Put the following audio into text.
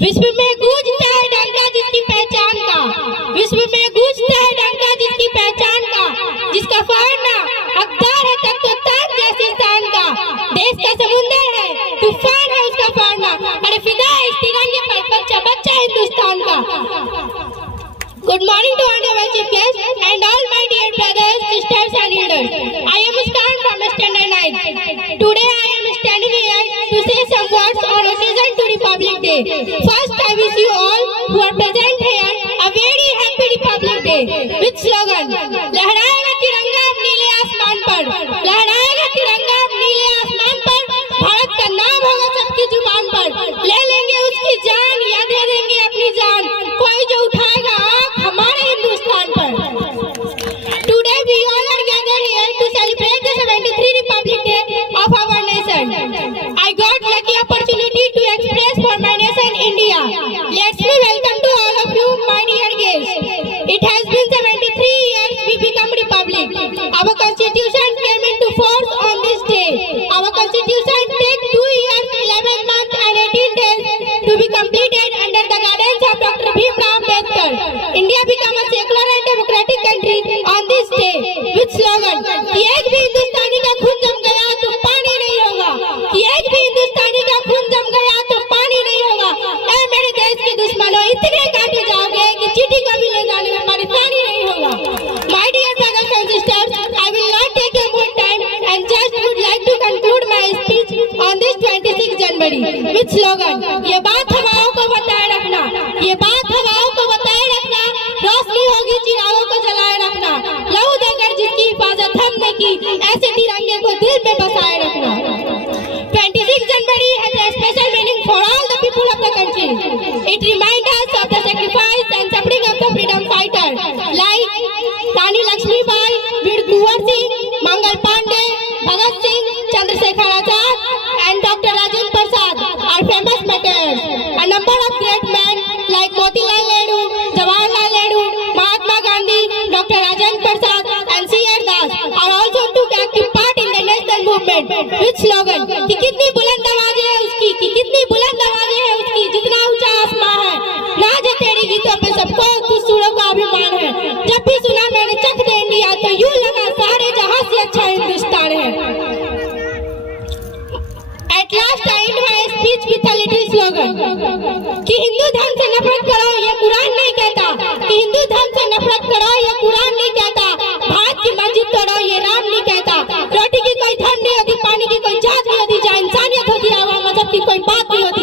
विश्व में गूंजता है डंका जिसकी पहचान का, विश्व में गूंजता है डंका जिसकी पहचान का, जिसका फाड़ना हकदार है तख्त-ओ-ताज जैसी शान का। देश का समुंदर है, तूफान है उसका फाड़ना, अरे फिदा है इस तिरंगे पर बच्चा बच्चा हिंदुस्तान का। Good morning to all our chief guests and all my dear brothers, sisters and elders. I am Muskan from Standard 9. Today I am standing here to say some words on occasion to Republic Day. First, I wish you all who are present here a very happy Republic Day with slogan लहराएगा तिरंगा अब नीले आसमान पर, लहराएगा तिरंगा अब नीले आसमान पर, भारत का नाम होगा सबकी जुबान पर, ले लेंगे उसकी जान या दे देंगे अपनी जान, कोई जो उठाएगा आँख हमारे हिंदुस्तान पर। Today we all are gathered here to celebrate the 73rd Republic Day of our nation. I got lucky opportunity to express for my nation India. Let me welcome to all of you, my dear guests. It has been 73 years we become republic. Our constitution came into force on this day. Our constitution take 2 years, 11 months and 18 days to be completed under the guidance of Dr. Bhimrao Ambedkar. India became a secular and democratic country on this day with slogan कि एक भी हिंदुस्तानी का खून जम गया तो पानी नहीं होगा, कि एक भी हिंदुस्तानी का खून जम गया तो पानी नहीं होगा। ऐ मेरे देश के दुश्मनों इतने काटे जाओगे कि चिट्ठी को भी ले जाने में परेशानी नहीं होगा। My dear brothers and sisters, I will not take your more time and just would like to conclude my speech on this 26 January with slogan ये बात हवाओं को बताए रखना, ये बात हवाओं को बताए रखना, रोशनी होगी चिरागों को जलाए रखना, लहू देकर जिसकी हिफाजत हमने की ऐसे तिरंगे को दिल में बसाए रखना। 26 January has a special meaning for all the people of the country. It reminds us of the sacrifice and suffering of the freedom fighters like Rani Lakshmibai, Veer Kunwar Singh, Mangal Pandey, Bhagat Singh, Chandrasekhar Azad and Dr. Rajendra Prasad are famous martyrs. A number of great men like Motilal Nehru, Jawaharlal Nehru, Mahatma Gandhi, Dr. Rajendra Prasad and C.R. Das are also took active part in the national movement with slogan कि कितनी बुलंद आवाज़ है उसकी, कि कितनी बुलंद आवाज़ है उसकी, जितना ऊंचा आसमान है, नाज है तेरी गीतों पे सबको कुछ सुरों का अभिमान है। जब भी सुना मैंने चक दे इंडिया तो यूं लगा सारे जहां से अच्छा हिंदुस्तान है। At last I end my speech with a little slogan कि हिंदू धर्म से नफरत करो ये कुरान नहीं कहता, कि हिंदू धर्म से नफरत करो ये कुरान नहीं कहता, भारत की मस्जिद तोड़ो ये राम नहीं कहता, रोटी की कोई धर्म नहीं होती, पानी की कोई जात नहीं होती, जहाँ इंसानियत होती है वहाँ मजहब की कोई बात नहीं होती।